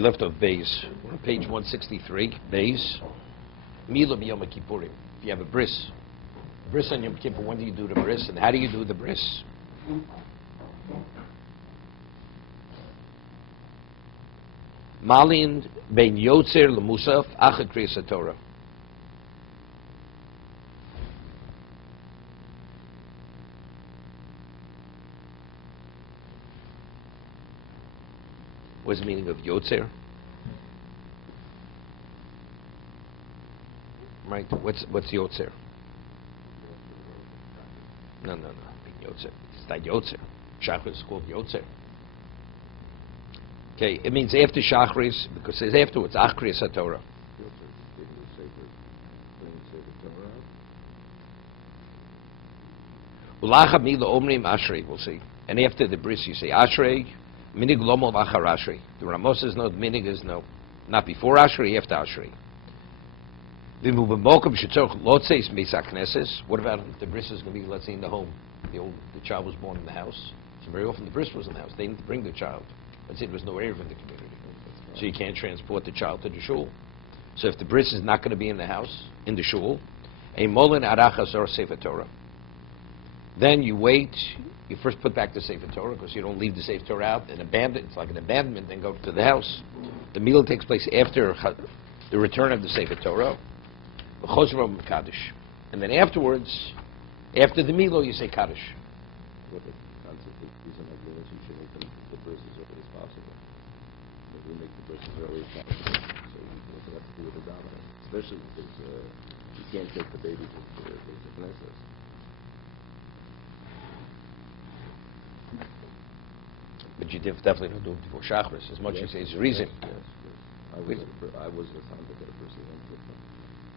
We left off Beis. We're on page 163, Beis. Mila b'Yom Kippurim. If you have a bris on Yom Kippur, when do you do the bris, and how do you do the bris? Malin bein Yotzer l'Musaf achad Kriyas Torah. What's the meaning of Yotzer? Right? What's Yotzer? No. Yotzer. It's not Yotzer. Shachris is called Yotzer. Okay, it means after Shachris, because it says afterwards, Achri Satorah. Ulacha mila omrim Ashrei, we'll see. And after the bris, you say Ashrei, minig lomo v'achar Ashrei. The Ramos says no, the minig is no. Not before Ashrei, after Ashrei. What about if the bris is going to be, let's say, in the home? The child was born in the house. So very often the bris was in the house. They didn't bring the child. Let's say there was no Erev in the community. So you can't transport the child to the shul. So if the bris is not going to be in the house, in the shul, a molin arachas or Sefer Torah. Then you wait. You first put back the Sefer Torah because you don't leave the Sefer Torah out and abandon. It's like an abandonment. Then go to the house. The meal takes place after the return of the Sefer Torah. And then afterwards, after the Milo, you say Kaddish. What the concept of these are like minutes, you should make the bris as early as possible. Maybe we make the bris as early as possible, so you don't have to do with the dominant. Especially because you can't take the baby to the Knesset. But you definitely don't do it before Shachris, as much as it's a reason. Yes. I was the time to get a bris event with them.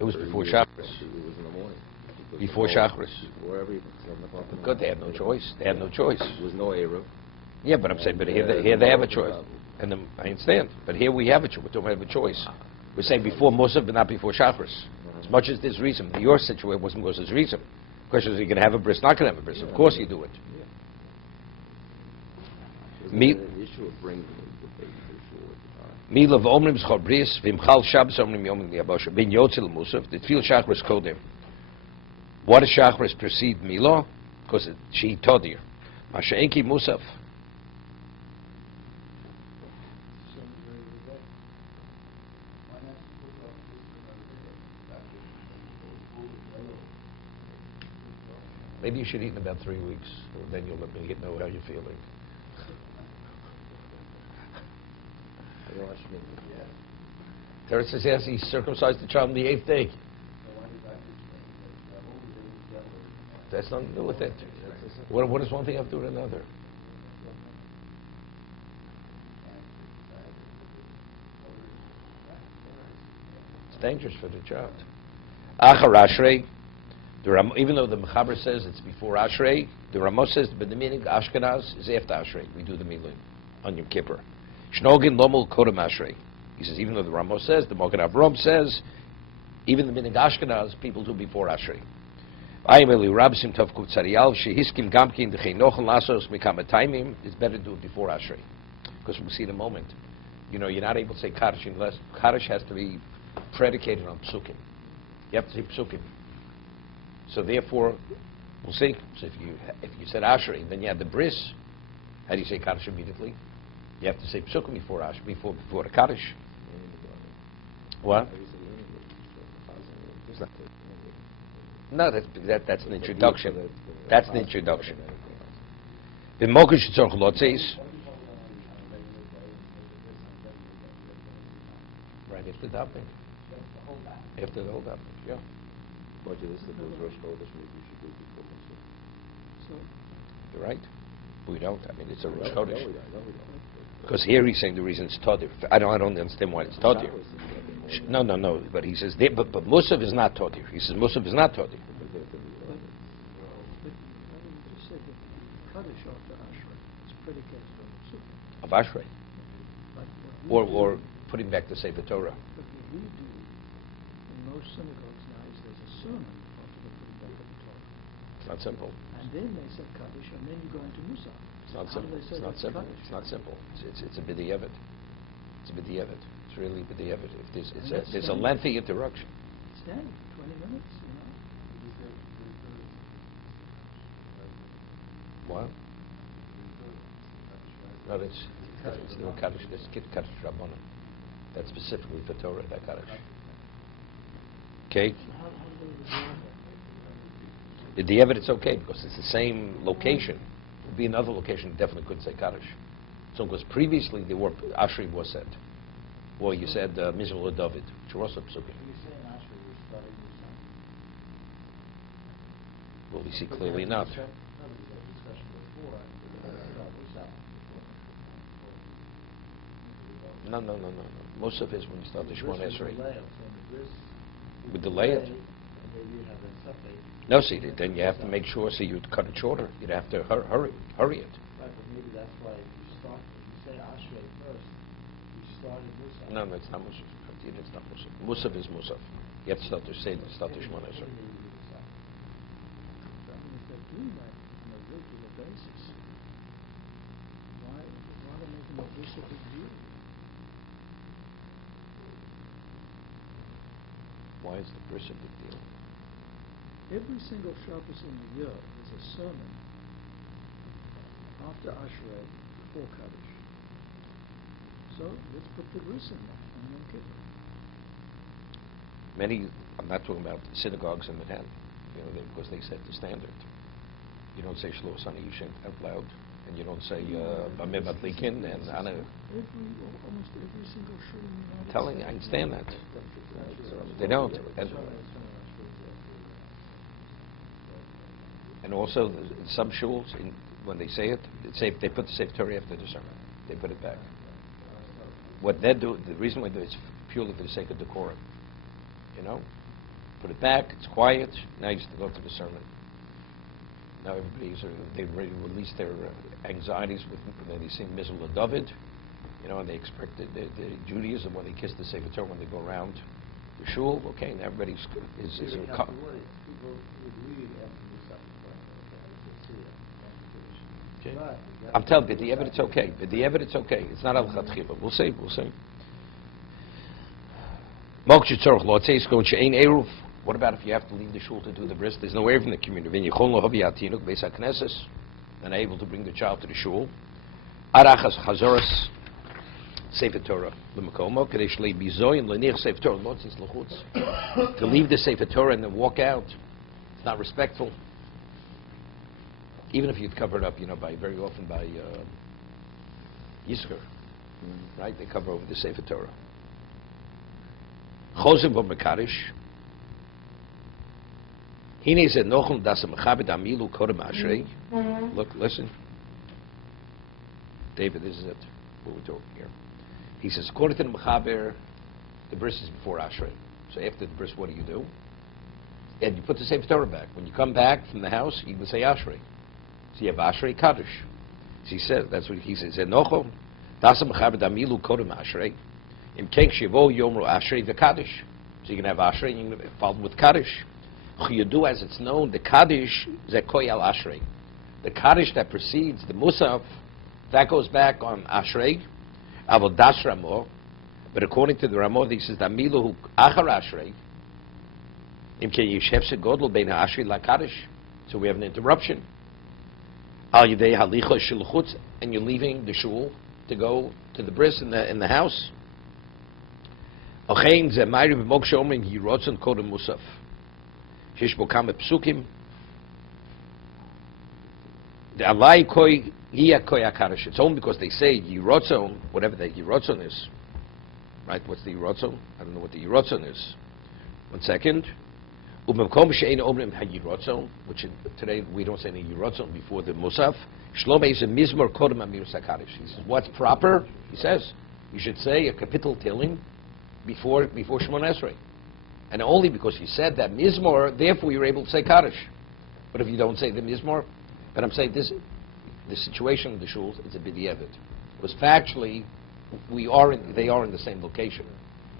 It was before Shachris. It was in the morning. Before Shachris. Before everything. 7 o'clock. Good, they had no choice. They had no choice. There was no Erev. Yeah, but I'm saying, but here they have a choice. And I understand. But here we have a choice. We don't have a choice. We're saying before Musaf, but not before Shachris. As much as there's reason. Your situation wasn't Musaf's reason. The question is, are you going to have a bris? Not going to have a bris. Of course you do it. Meat. The issue of bringing the baby to the shul at the time. Mila v'omrim zchor bris, v'imchal Shabbos omrim yom l'yabosha. Ben yotzil Musaf, the tfil Shachris kodem. What does Shachris precede Mila? Because she todir. Masha'enki Musaf. Maybe you should eat in about 3 weeks. Then you'll let me know how you're feeling. Teretz says yes, he circumcised the child on the 8th day. That's nothing to do with it. What does one thing have to do with another? It's dangerous for the child. Achar Ashrei. Even though the Mechaber says it's before Ashrei, the Ramos says, but the meaning Ashkenaz is after Ashrei. We do the Milim on Yom Kippur. Shnogin Lomel Kodem Ashrei. He says, even though the Ramos says, the Mogen Avram says, even the meaning Ashkenaz, people do before Ashrei. It's better to do it before Ashrei. Because we'll see in a moment. You know, you're not able to say Kaddish unless Kaddish has to be predicated on Psukim. You have to say Psukim. So therefore, we'll see. So if you said Ashrei, then you had the bris. How do you say Kaddish immediately? You have to say Psukim before Ashrei, before the Kaddish. What? No, that's an introduction. That's an introduction. The Mokish Tzorch Lotzes. Right after the davening. After the whole davening, yeah. Much of this is Rosh Chodesh, maybe you should do it before Musaf. You're right. We don't. I mean, it's a Rosh Chodesh. No, we don't. Because here he's saying the reason it's Todir. I don't understand why it's Todir. No. But he says, but Musaf is not Todir. He says Musaf is not Todir. Of Ashrei. Or putting back the Sefer Torah. But what we do in most synagogues now is there's a sermon after the putting back of the Torah. It's not simple. And then they say Kaddish, and then you go into Musaf. It's not simple. It's not simple. It's not simple. It's a bidiyevit. It's a b'diavad. It's really b'diavad. If there's a Understand. lengthy interruption. Standard, 20 minutes, What? No, it's the Kaddish. That's Kaddish Rabbanon. That's specifically for Torah, that Kaddish. Okay? How do they resolve that? The Diavad, it's okay because it's the same location. It would be another location, definitely couldn't say Kaddish. So, because previously the word Ashri was said. Or you said Mizrah David, which were also psukim. Well, we see clearly not. No. Most of it is when you start the Shemona Esrei. With delay it? No, see, then you have to make sure, so you'd cut it shorter. You'd have to hurry it. Right, but maybe that's why you say Ashrei first, you started Musaf. No, it's not Musaf. It's not Musaf. Musaf is Musaf. You have to start to say, start the Shemona Esrei. I mean, if they're doing that on a regular basis, why are they making a this a big deal? Why is the bris a big deal? Every single Shabbos in the year is a sermon after Ashrei, before Kaddish. So let's put the bris in there on Yom Kippur. Many, I'm not talking about synagogues in Manhattan, because they set the standard. You don't say Shlo Sani Yishin out loud, and you don't say Bameh Madlikin and Ana. Almost every single shul in the United Telling you, I States. understand that. They don't. And also, some shuls, when they say it, they put the Sefer Torah after the sermon. They put it back. What they do, the reason why they do it is purely for the sake of decorum. Put it back, it's quiet, now you go to the sermon. Now they've already released their anxieties when they sing Mizrah David, and they expected the Judaism when they kiss the Sefer Torah when they go around the shul. Okay, and everybody's is People would read after Musaf. Okay. Right. I'm telling you, the evidence okay. But the evidence okay. It's not al chatchila. We'll see. What about if you have to leave the shul to do the bris? There's no eruv in the community. And able to bring the child to the shul. Arachas chazoras Sefer Torah l'makomo kadesh leibizoyin l'nir Sefer Torah lotzis l'chutz. To leave the Sefer Torah and then walk out, it's not respectful. Even if you'd cover it up, very often by Yizkor, right? They cover over the Sefer Torah. Chozim v'mekarish. Hine zeh nochel das mechabed amilu kodem ashrei. Look, listen. David, this is it. What we're talking here. He says, according to the mechaber, the bris is before ashrei. So after the bris, what do? And you put the Sefer Torah back. When you come back from the house, you would say ashrei. So you have Ashrei Kaddish. So he says, that's what he says. Enocho, Dasa Mechaber Damilu Kodem Ashrei. Im Keng Shivo Yomru Ashrei v'Kaddish. So you can have Ashrei and you can follow with Kaddish. Chiyudu, as it's known, the Kaddish Zekoy al Ashrei. The Kaddish that precedes the Musaf, that goes back on Ashrei, Avodas Ramo. But according to the Ramo, he says Damilu Achar Ashrei. Im Keng Yishev Segodl Bein Ashrei la Kaddish. So we have an interruption. And you're leaving the shul to go to the bris in the house. It's only because they say Yirotzon, whatever the Yirotzon is. Right? What's the Yirotzon? I don't know what the Yirotzon is. 1 second. Which today we don't say any Yirotzon before the Musaf. Shlomo is a Mizmor Kodem Amir Sakadish. He says, what's proper? He says, you should say a capital Tilling before Shemona Esrei. And only because you said that Mizmor, therefore you're able to say Kaddish. But if you don't say the Mizmor, but I'm saying the situation of the shuls, it's a b'diavad. Because factually, they are in the same location.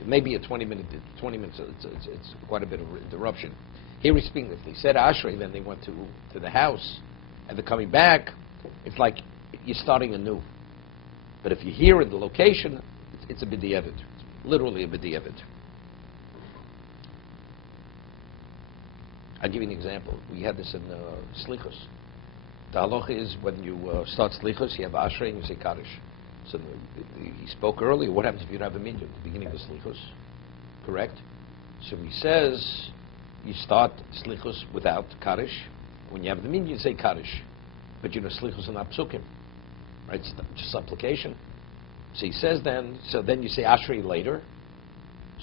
It may be a 20 minutes, it's quite a bit of interruption. Here he's speaking, if they said Ashrei, then they went to the house, and they're coming back, it's like you're starting anew. But if you're here in the location, it's a b'di'evet, literally a b'di'evet. I'll give you an example. We had this in Slichos. The halacha is when you start Slichos, you have Ashrei and you say Kaddish. So he spoke earlier, what happens if you don't have a minyan at the beginning of the Slichos? Correct? So he says, you start Slichos without Kaddish. When you have the minyan, you say Kaddish. But you know, Slichos are not psukim. Right? It's just supplication. So he says then you say Ashrei later.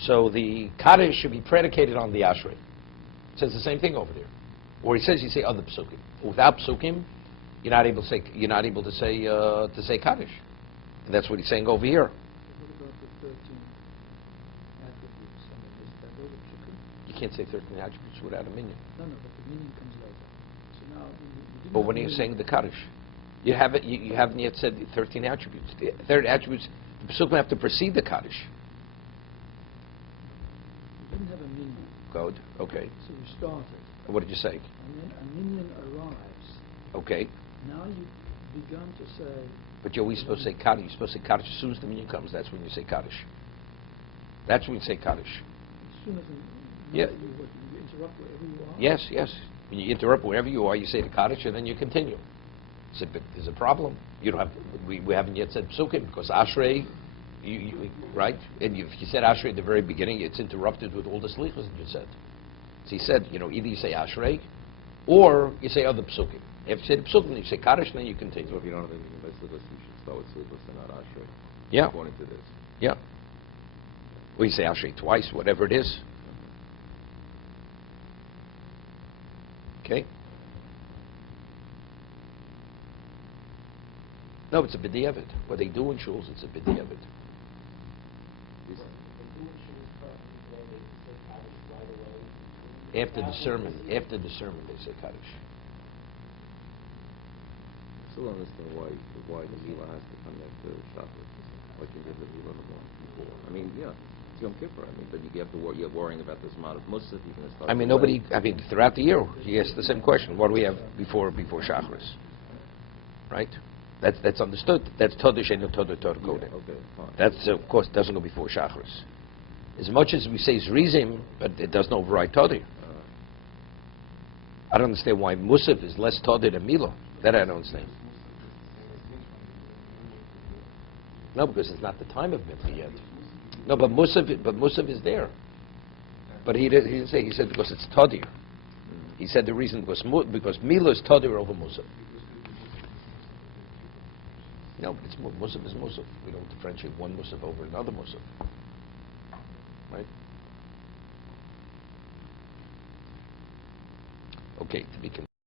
So the Kaddish should be predicated on the Ashrei. It says the same thing over there. Or he says you say other psukim. Without psukim, you're not able to say Kaddish. And that's what he's saying over here. What about the 13 attributes? I mean, is that over psukim? You can't say 13 attributes without a minyan. No, but the meaning comes later. So now you didn't But have when a you're minyan. saying the Kaddish, you haven't yet said the 13 attributes. The third attributes, the psukim have to precede the Kaddish. You didn't have a minyan. Good. Okay. So you started. What did you say? And then a minyan arrives. Okay. Now you've begun to say... But you're always supposed to say Kaddish. You're supposed to say Kaddish as soon as the minyan comes. That's when you say Kaddish. That's when you say Kaddish. As soon as Yeah. you interrupt wherever you are? Yes, yes. When you interrupt wherever you are, you say the Kaddish and then you continue. So, but there's a problem. You don't have. We haven't yet said psukim because Ashrei, right? And if you said Ashrei at the very beginning, it's interrupted with all the slichos that you said. So he said, either you say Ashrei, or you say other psukim. If you say the psukim, you say Kaddish, and then you continue. So if you don't have anything by Slichos, you should start with Slichos and not Ashrei. Yeah. According to this. Yeah. Or you say Ashrei twice, whatever it is. Okay. No, it's a b'di'evet. What they do in shuls, it's a b'di'evet. After the sermon, they say Kaddish. I still don't understand why the Milah has to come after Shabbos. Why can't you have the Milah the morning before? I mean, yeah, it's Yom Kippur. I mean, but you're worrying about this amount of Musaf. You're going to start. I mean, nobody. I mean, throughout the year, he asks the same question: what do we have before Shacharis? Right? That's understood. That's Todesh and Todesh Kodem. Okay, fine. That's of course doesn't go before Shacharis. As much as we say Zrizim, but it doesn't override Todesh. I don't understand why Musaf is less Todesh than Milo. That I don't understand. No, because it's not the time of Mitzvah yet. No, but Musaf is there. But he didn't say. He said because it's Todir. He said the reason was because Mila is Todir over Musaf. No, but it's Musaf is Musaf. We don't differentiate one Musaf over another Musaf. Right? Okay, to be continued.